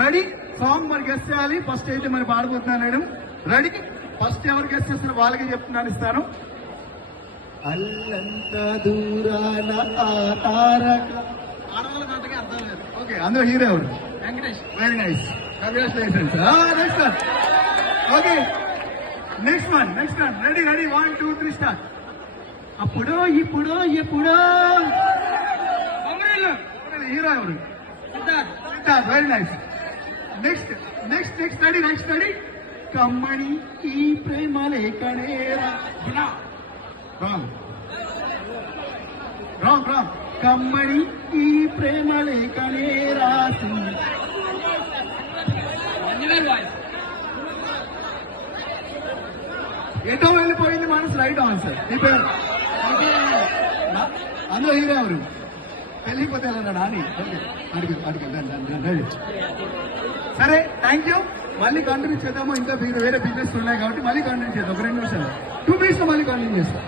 Ready song మరి guest చేయాలి. First అయితే మరి పాడబోతున్నాను మేడం. రెడీ ఫస్ట్ ఎవరు గెస్ట్ చేస్తారో వాళ్ళకి చెప్తున్నాను ఇస్తాను. అల్లంత దూరాన ఆ తారక ఆడవాళ్ళకి అంతగా అర్థం లేదు. ఓకే అందులో హీరో ఎవరు? Venkatesh. Very nice, congratulations. Next one. Okay next one. Ready 1 2 3 start. అప్పుడో ఇప్పుడో ఎప్పుడో హీరో ఎవరు? Siddharth. Very nice. Next ready కమ్మని ఈ ప్రేమ లేఖనే రాంగ్ కమ్మని ఈ ప్రేమ లేఖనే రాసి ఎటో వెళ్ళిపోయింది మనసు. Right answer. మీ పేరు? అందులో హీరో ఎవరు? వెళ్ళిపోతే వెళ్ళాడు అని అడిగి. సరే థ్యాంక్ యూ. మళ్ళీ కంటిన్యూ చేద్దాము. ఇంకా వేరే బిజినెస్ ఉన్నాయి కాబట్టి మళ్ళీ కంటిన్యూ చేద్దాం. ఒక 2 నిమిషాలు 2 minutes లో మళ్ళీ కంటిన్యూ చేస్తాం.